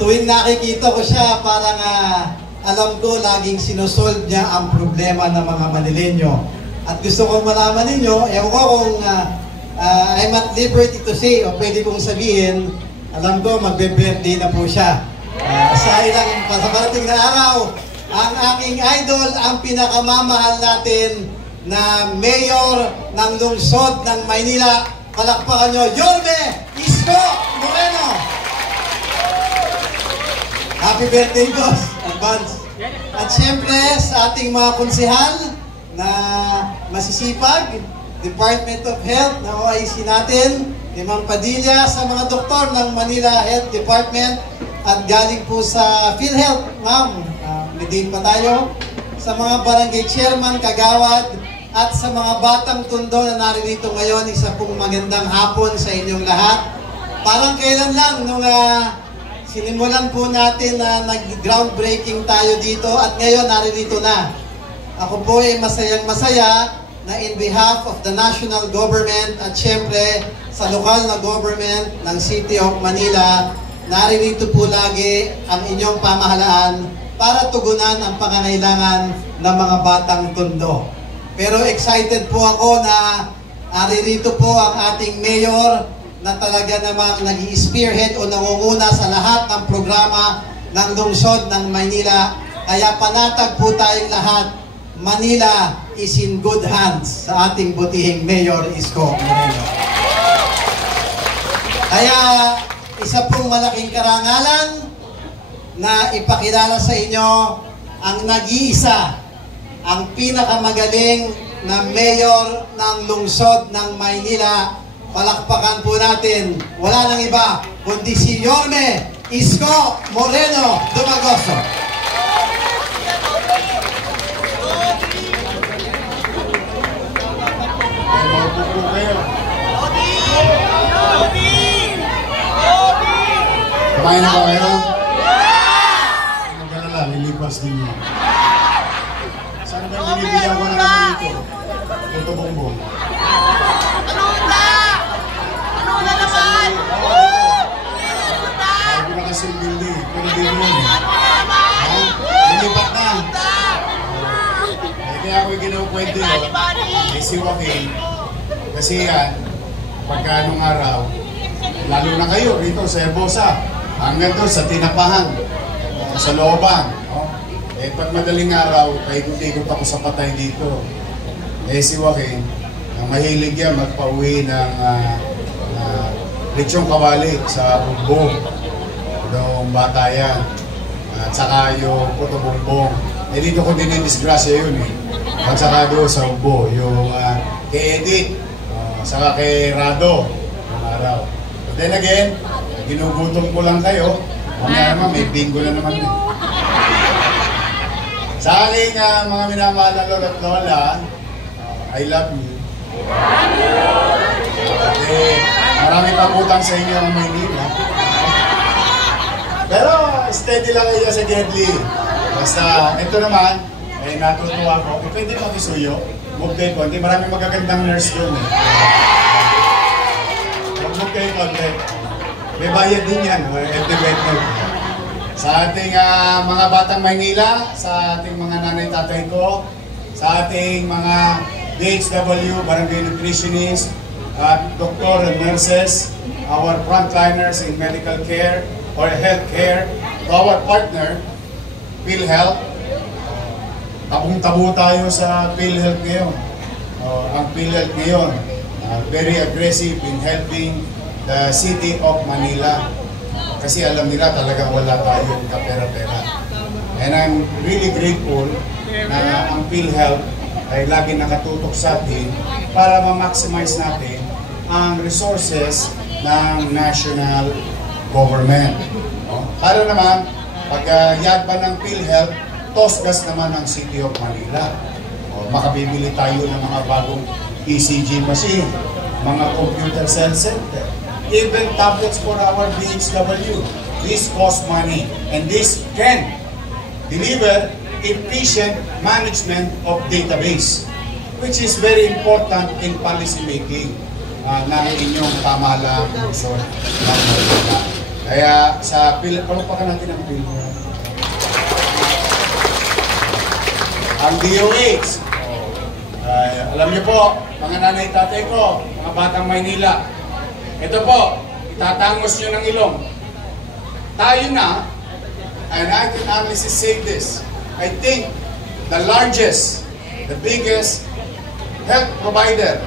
Tuwing nakikita ko siya, parang alam ko laging sinusolve niya ang problema ng mga Manileño. At gusto kong malaman ninyo, ewan ko kung I'm at liberty to say, o pwede kong sabihin, alam ko magbe-birthday na po siya. Sa parating na araw, ang aking idol, ang pinakamamahal natin na mayor ng lungsod ng Maynila, palakpakan nyo, Yorme Isko Moreno! Happy birthday, boss! Advance! At syempre, sa ating mga konsehal na masisipag, Department of Health na OIC natin, Mang Padilla, sa mga doktor ng Manila Health Department, at galing po sa PhilHealth, ma'am, may din pa tayo, sa mga barangay chairman, kagawad, at sa mga batang tundo na naririto ngayon, isa pong magandang hapon sa inyong lahat. Parang kailan lang nung sinimulan po natin na nag-groundbreaking tayo dito at ngayon naririto na. Ako po ay masayang masaya na in behalf of the national government at syempre sa lokal na government ng City of Manila, naririto po lagi ang inyong pamahalaan para tugunan ang pangangailangan ng mga batang tondo. Pero excited po ako na naririto po ang ating mayor na talaga namang nag-i-spearhead o nangunguna sa lahat ng programa ng lungsod ng Maynila. Kaya panatag po tayong lahat, Manila is in good hands sa ating butihing Mayor Isko Moreno. Kaya isa pong malaking karangalan na ipakilala sa inyo ang nag-iisa, ang pinakamagaling na mayor ng lungsod ng Maynila. Palakpakan po natin, wala nang iba kundi si Yorme Isko Moreno Dumagoso. Kumain na ba kayo? Mag-alala, lilipas din niyo. Saan ba binibigyan ko na naman ito? Ito bongbong. Ano na naman? Sabi na kasi building, pero di naman. Lilipat na. Kaya ako yung ginawa-kwento yun. May si Joaquin. Kasi yan, pagka nung araw, lalo na kayo rito sa Herbosa, hanggang doon sa Tinapahan, sa looban. Eh, pag madaling araw, paikot-ikot ako sa patay dito. Eh, si Joaquin, ang mahilig yan magpauwi ng lechong kawali sa Bugbo. Noong bata yan. At saka yung puto bongbong. Eh, dito ko din yung disgrasya yun eh. At saka doon sa Bugbo, yung kay Edith, saka kay Rado, yung araw. But then again, ginugutom ko lang kayo. Mamaya naman, may bingo na naman. Sa aking mga minamahal na lolo at lola, I love you. Marami pang utang sa inyo ang Maynila. Pero steady lang kayo sa Gedli. Basta ito naman, ay natutuwa ko. Pwede makisuyo. Move kayo konti. Maraming magagandang nurse doon eh. Move kayo konti. May bayad din yan. Sa ating mga batang Maynila, sa ating mga nanay-tatay ko, sa ating mga DHW, barangay nutritionist, at doctor and nurses, our frontliners in medical care or health care, to our partner, PhilHealth. Tabong-tabo tayo sa PhilHealth ngayon. Ang PhilHealth ngayon, very aggressive in helping the City of Manila. Kasi alam nila talagang wala tayong kapera-pera. And I'm really grateful na ang PhilHealth ay lagi nakatutok sa atin para ma-maximize natin ang resources ng national government. Para naman, pag yagban ng PhilHealth, tosgas naman ang City of Manila. Makabibili tayo ng mga bagong ECG machine, mga computer center, even tablets for our DHW. This costs money and this can deliver efficient management of database, which is very important in policy making ng inyong pamahalaang lungsod ng Maynila. Kaya sa palapakan natin ang PhilHealth. Ang DOH. Alam niyo po, mga nanay tatay ko, mga batang Maynila, ito po, itatangos nyo ng ilong. Tayo na, and I can honestly say this, I think the largest, the biggest health provider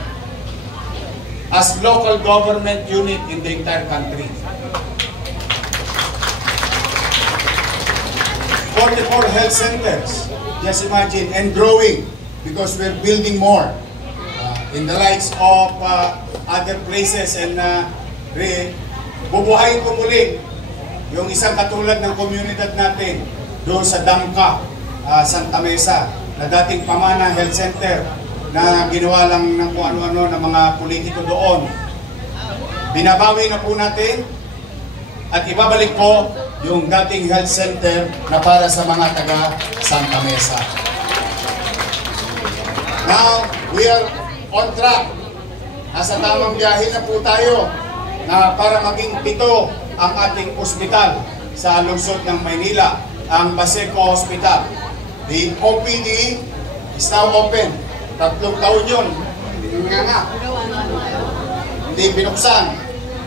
as local government unit in the entire country. 44 health centers, just imagine, and growing because we're building more in the likes of other places, and bubuhayin ko muli yung isang katulad ng komunidad natin doon sa Damka, Santa Mesa, na dating Pamana Health Center na ginawa lang ng kung ano-ano ng mga politiko doon. Binabawi na po natin at ibabalik po yung dating health center na para sa mga taga Santa Mesa. Now, we are on track. Nasa tamang biyahe na po tayo na para maging 7 ang ating ospital sa lungsod ng Maynila, ang Baseco Hospital. The OPD is now open. 3 taon yun. Hindi binuksan.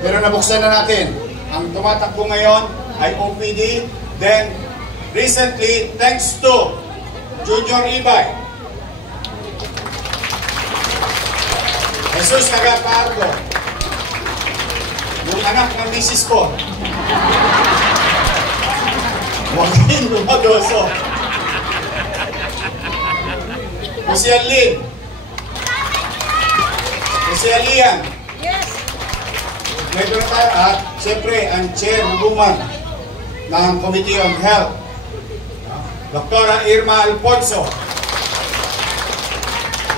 Pero nabuksan na natin. Ang tumatakbo ngayon ay OPD. Then, recently, thanks to Junior Ibay, Jesus Nagapardo, yung anak ng misis ko, Joaquin Lumagoso, Jose Alin, Jose Alian, medyo na tayo, at siyempre ang chairwoman ng Committee on Health, Dr. Irma Alfonso.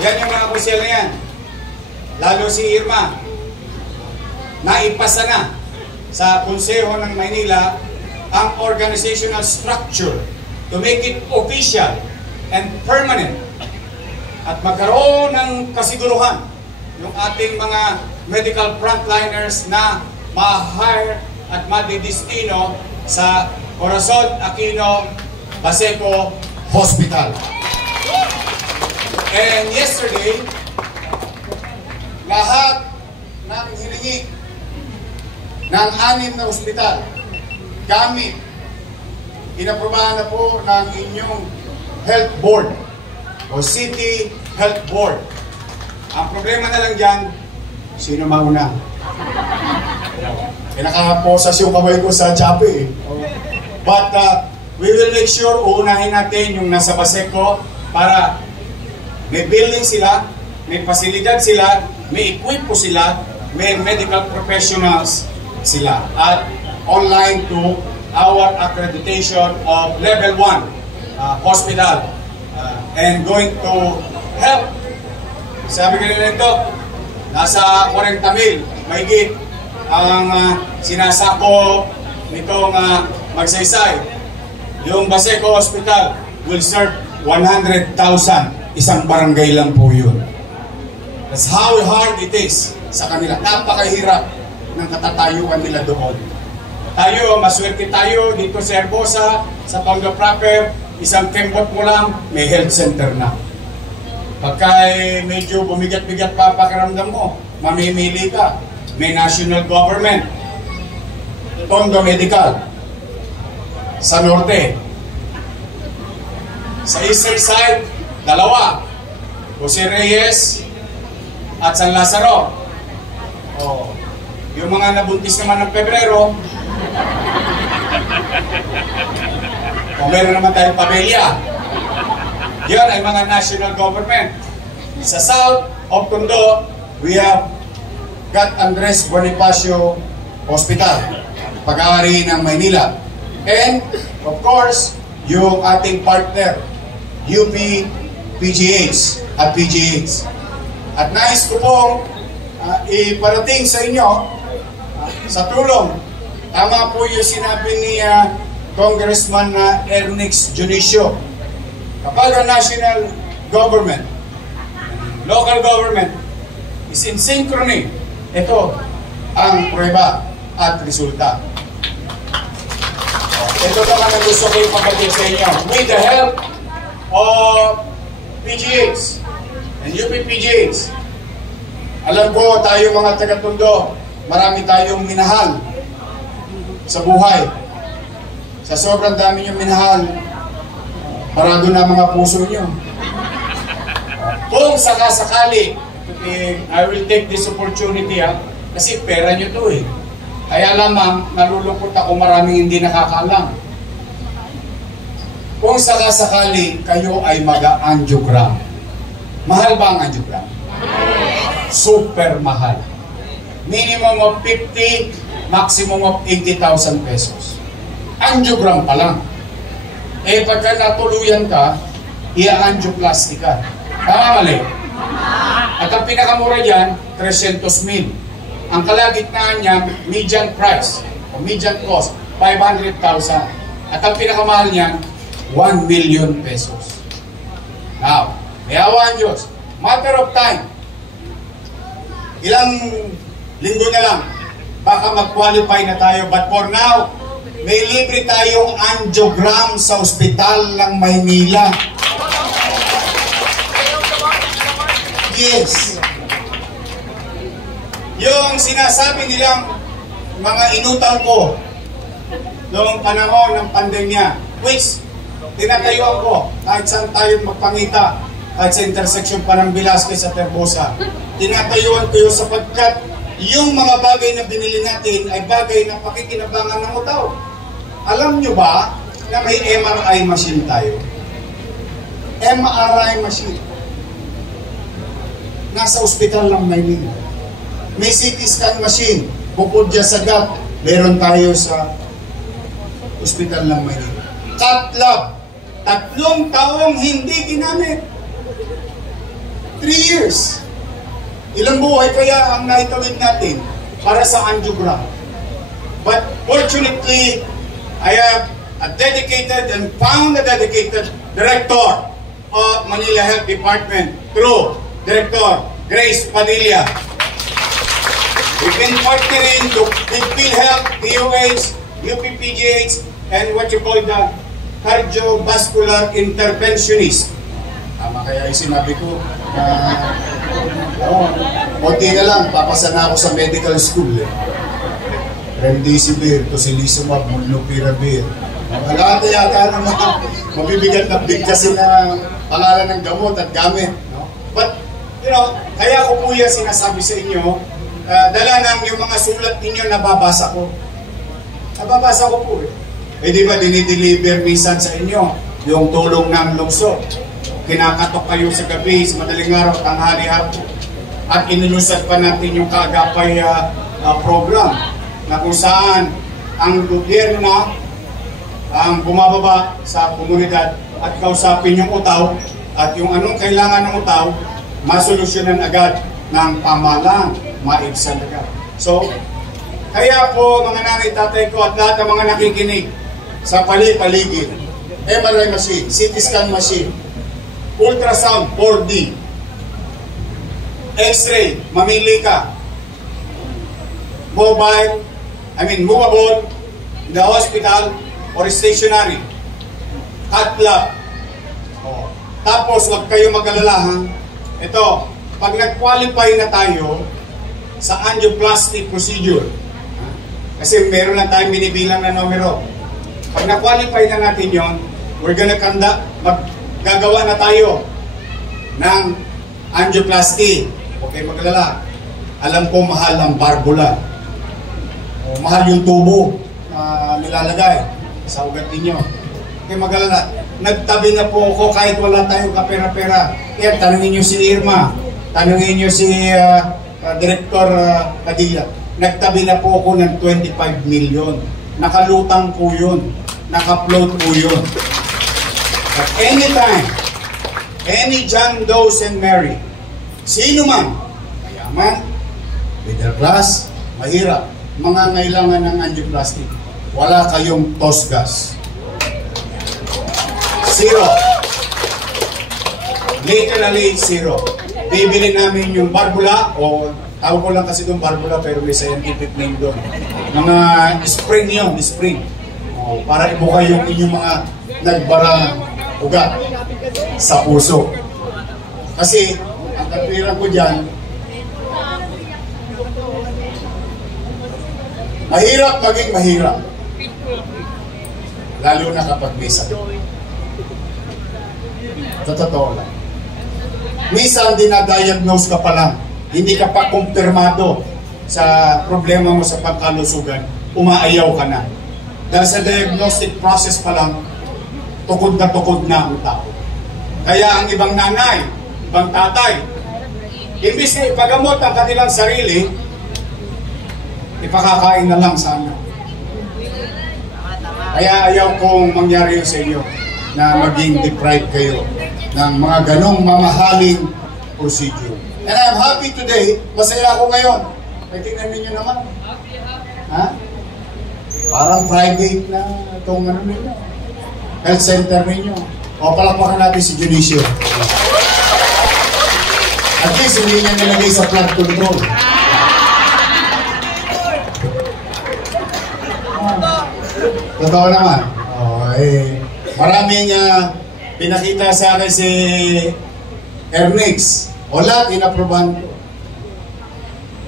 Yan yung mga kusel na yan. Lalo si Irma, naipasa na sa Konseho ng Maynila ang organizational structure to make it official and permanent at magkaroon ng kasiguruhan yung ating mga medical frontliners na ma-hire at madidestino sa Corazon Aquino Baseco Hospital. And yesterday, lahat ng hilingi ng 6 na ospital gamit inaprobahan na po ng inyong health board o city health board. Ang problema na lang dyan, sino mauna? Nakakaposas yung kamay ko sa Chape. But we will make sure uunahin natin yung nasa Baseco para may building sila, may pasilidad sila, may equipo sila, may medical professionals sila, at online to our accreditation of level 1 hospital and going to help. Sabi ko nito, nasa 40,000 mahigit ang sinasako nitong Magsaysay. Yung Baseco Hospital will serve 100,000, isang barangay lang po yun. That's how hard it is sa kanila. Napakahirap ng katatayuan nila doon. Tayo, maswerte tayo dito sa Herbosa, sa Tondo proper, isang kembot mo lang, may health center na. Pagka medyo bumigat-bigat pa pakiramdam mo, mamimili ka, may national government, Tondo Medical, sa Norte. Sa Eastern Side, 2, Jose Reyes at San Lazaro. Oh, yung mga nabuntis naman ng Pebrero, o meron naman tayong Pabella. Yan ay mga national government. Sa South of Tondo, we have got Andres Bonifacio Hospital, pag-aari ng Maynila. And, of course, yung ating partner, UP PGH at PGH. At nais ko pong iparating sa inyo sa tulong. Tama po yung sinabi ni Congressman Ernix Junicio. Kapag ang national government, local government is in synchrony, ito ang prueba at resulta. ito naman ang gusto ko ipapatid sa inyo. With the help of PGH and UPPGH, alam ko tayo mga taga-Tondo, marami tayong minahal sa buhay. Sa sobrang dami niyong minahal, parado na mga puso niyo. Kung sakasakali, I will take this opportunity kasi pera niyo to eh. Kaya lamang, nalulungkot ako maraming hindi nakakaalam. Kung sakasakali kayo ay mag-angiogram, mahal ba ang angiogram? Super mahal. Minimum of 50, maximum of 80,000 pesos. Angiogram pa lang. Eh pagka natuluyan ka, i-angioplasty ka. Tama mali? At ang pinakamura dyan, 300,000. Ang kalagitnaan niya, median price, o median cost, 500,000. At ang pinakamahal niyan, 1 million pesos. Now, iyawan Diyos, matter of time, ilang linggo na lang, baka mag-qualify na tayo. But for now, may libre tayong angiogram sa ospital ng Maynila. Yes. Yung sinasabi nilang mga inutal ko noong panahon ng pandemya, which tinatayuan ko kahit saan tayo magpangita, kahit sa intersection pa ng Velasquez at Herbosa. Tinatayuan ko yun sapagkat yung mga bagay na binili natin ay bagay na pakikinabangan ng utaw. Alam nyo ba na may MRI machine tayo? MRI machine. Nasa ospital ng Maynila. May CT scan machine. Bukod dyan sa GAP, meron tayo sa ospital ng Maynila. Cath lab. 3 taong hindi ginamit. 3 years. Ilang buhay kaya ang naitawid natin para sa angiogram? But fortunately, I have a dedicated and found a dedicated director of Manila Health Department through Director Grace Padilla. We've been partnering with PhilHealth, DOH, UPPGH, and what you call the cardiovascular interventionist. Tama kaya yung sinabi ko, konti na lang, papasa na ako sa medical school. Remdesivir, tocilizumab, molnupiravir. Lahat yata ng mga mabibigat na bigkasin na pangalan ng gamot at gamit. No? But, kaya ko po yan sinasabi sa inyo, dala ng yung mga sulat ninyo nababasa ko. Nababasa ko po eh. Eh di ba dinideliver minsan sa inyo yung tulong ng lungsod. Kinakatok kayo sa gabi, sa madaling araw, tanghali hapon. At inilusad pa natin yung kaagapay program na kung saan ang gobyerno ang bumababa sa komunidad at kausapin yung utaw at yung anong kailangan ng utaw, masolusyonan agad ng pamahalaan, maibsan agad. So, kaya po mga nanay, tatay ko at lahat ng mga nakikinig sa paligid, MRI machine, CT scan machine, ultrasound 4D, X-ray, mamili ka, movable in the hospital or stationary, cath lab. Tapos wag kayo mag-alala. Ito, pag nag-qualify na tayo sa angioplasty procedure, kasi meron lang tayong binibilang na numero. Pag na-qualify na natin yon, we're gonna conduct, gagawa na tayo ng angioplasty. Okay, mag-alala. Alam ko mahal ang barbula. Mahal yung tubo na nilalagay sa ugat ninyo. Okay, mag-alala. Nagtabi na po ako kahit wala tayong kapera-pera. Kaya tanungin nyo si Irma, tanungin nyo si Director Padilla. Nagtabi na po ako ng 25 million. Nakalutang po yun. Naka-float po yun. But anytime, any John, Doe, and Mary, sino man, mayaman, middle class, mahirap, mga ngailangan ng angioplasty, wala kayong TOSGAS. Zero. Literally zero. Bibili namin yung barbula, o tawag ko lang kasi doon barbula pero may scientific name doon. Mga spring yun, spring. O, para ibuka yung inyong mga nagbarang ugat sa puso. Kasi, ang katwiran ko dyan, mahirap maging mahirap. Lalo na kapag may sakit. Totoo lang. Minsan, dinadiagnose ka pa lang. Hindi ka pa kumpirmado sa problema mo sa pagkalusugan. Umaayaw ka na. Dahil sa diagnostic process pa lang, tukod na ang tao. Kaya ang ibang nanay, ibang tatay, imbis na ipagamot ang kanilang sarili, ipakakain na lang sana. Kaya ayaw kong mangyari yun sa inyo na maging deprived kayo ng mga ganong mamahaling procedure. And I'm happy today, masaya ako ngayon. Ay, tingnan ninyo naman. Ha? Parang private na itong ano ninyo. Health center ninyo. O, palakpakan natin si Junicio. At least hindi niya nilagay sa flood control. Totoo naman. Maraming pinakita sa akin si Ernix. O lahat inaprobahan ko.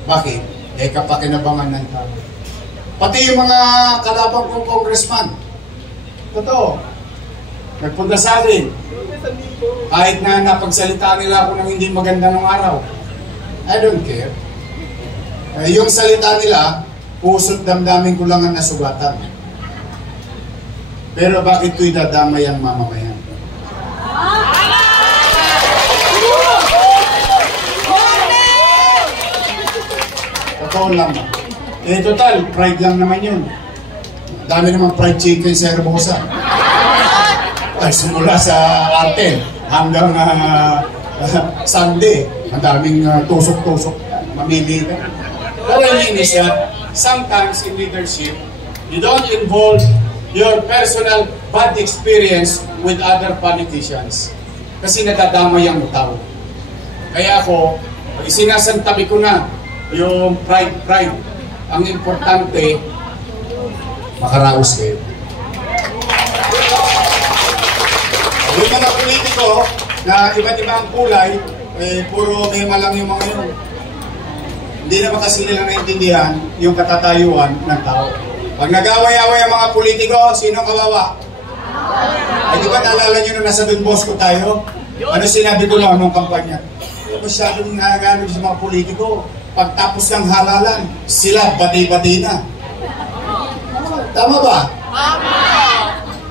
Bakit? Kapakinabangan ng tao. Pati yung mga kalabang kong congressman. Totoo. Nagpunta sa akin. Kahit na napagsalitaan nila ako ng hindi maganda ng araw. I don't care. Yung salita nila, puso't damdamin ko lang ang nasugatan. Pero bakit ko'y dadamay ang mamamayan? Totoo lang. Total, pride lang naman yun. Dami naman fried chicken sa Hermosa. Ay, simula sa Arten hanggang Sunday. Ang daming tusok-tusok. Mamili ka. What I mean is that sometimes in leadership, you don't involve your personal bad experience with other politicians. Kasi nadadamay ang tao. Kaya ako, pag sinasantabi ko na yung pride, ang importante, makaraos kayo. Yung mga politiko na iba't ibang kulay, puro mema lang yung mga yun. Hindi naman kasi nila naintindihan yung katatayuan ng tao. Pag nag-away-away ang mga politiko, sino kawawa? Ay, di ba naalala nyo na nasa Don Bosco tayo? Ano sinabi ko lang nung kampanya? Masyadong nagagano sa mga politiko. Pagtapos ng halalan, sila bati-bati na. Tama ba?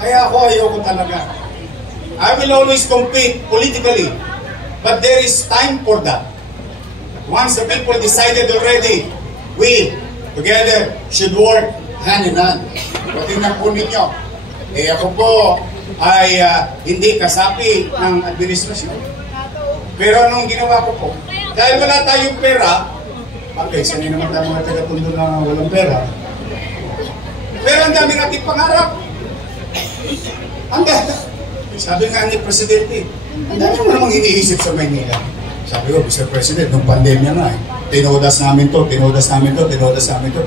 Kaya ako ayoko talaga. I will always compete politically. But there is time for that. Once the people decided already, we together should work hand in hand. Patingnan po ninyo. Ako po ay hindi kasapi ng administrasyon. Pero anong ginawa ko po? Dahil wala tayong pera, okay, sanay naman tayo mga taga-tundo na walang pera. Pero ang dami nating pangarap. Ang dami. Sabi nga ni Presidente, ang dami mo namang iniisip sa Maynila. Sabi ko, Mr. President, nung pandemya na tinodas namin to, tinodas namin to, tinodas namin to,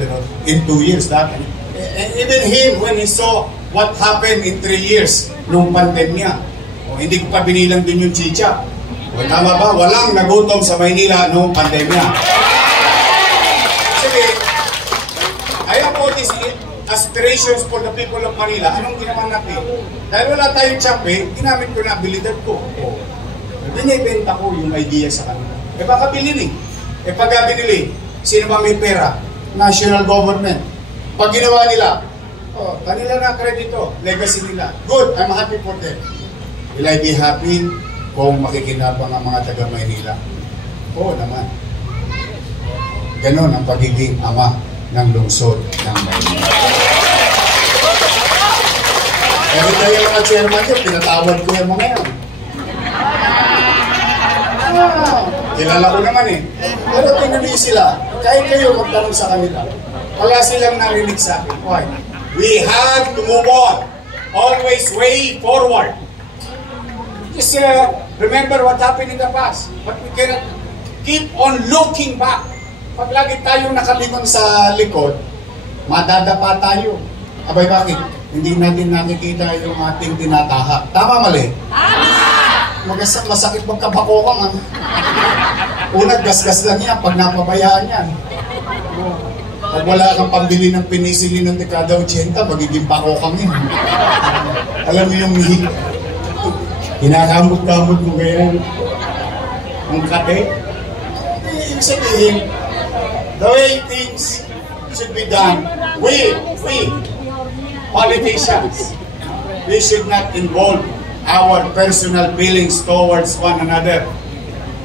in 2 years that. And even him, when he saw what happened in 3 years nung pandemya, hindi ko pa binilang din yung chicha. Tama ba? Walang nagutom sa Maynila nung pandemya. Sige, I have all these aspirations for the people of Manila. Anong ginawa natin? Dahil wala tayong tsape, ginamit ko na abilidad ko. Binibenta ko yung idea sa kanila. Baka binili. Pagka binili, sino ba may pera? National government. Pag ginawa nila, kanila na kredito, legacy nila. Good, I'm happy for them. Will I be happy kung makikinabang ang mga taga-Maynila? Oo naman. Ganon ang pagiging ama ng lungsod ng Maynila. Every tayo yung mga chairman yun, pinatawad ko yung mga yan. Kilala ko naman eh. Pero tinuli sila, kahit kayo magtanong sa kanila, wala silang narinig sa akin. Why? We have to move on. Always way forward. Just remember what happened in the past. But we cannot keep on looking back. Pag lagi tayong nakalingon sa likod, madadapa tayo. Abay, bakit? hindi natin nakikita yung ating tinatahak. Tama, mali? Masakit magkabakokang. Una, gasgas lang yan pag napabayaan yan. Pag wala kang pambili ng penicillin ng dekada 80, magiging bakokang yan. Alam mo yung hinakamot-kamot mo ganyan ang kate. Ibig sabihin, the way things should be done, we politicians, we should not involve our personal feelings towards one another.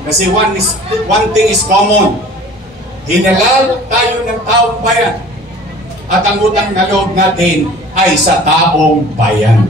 Kasi one thing is common. Hinalal tayo ng taong bayan. At ang utang na loob natin ay sa taong bayan.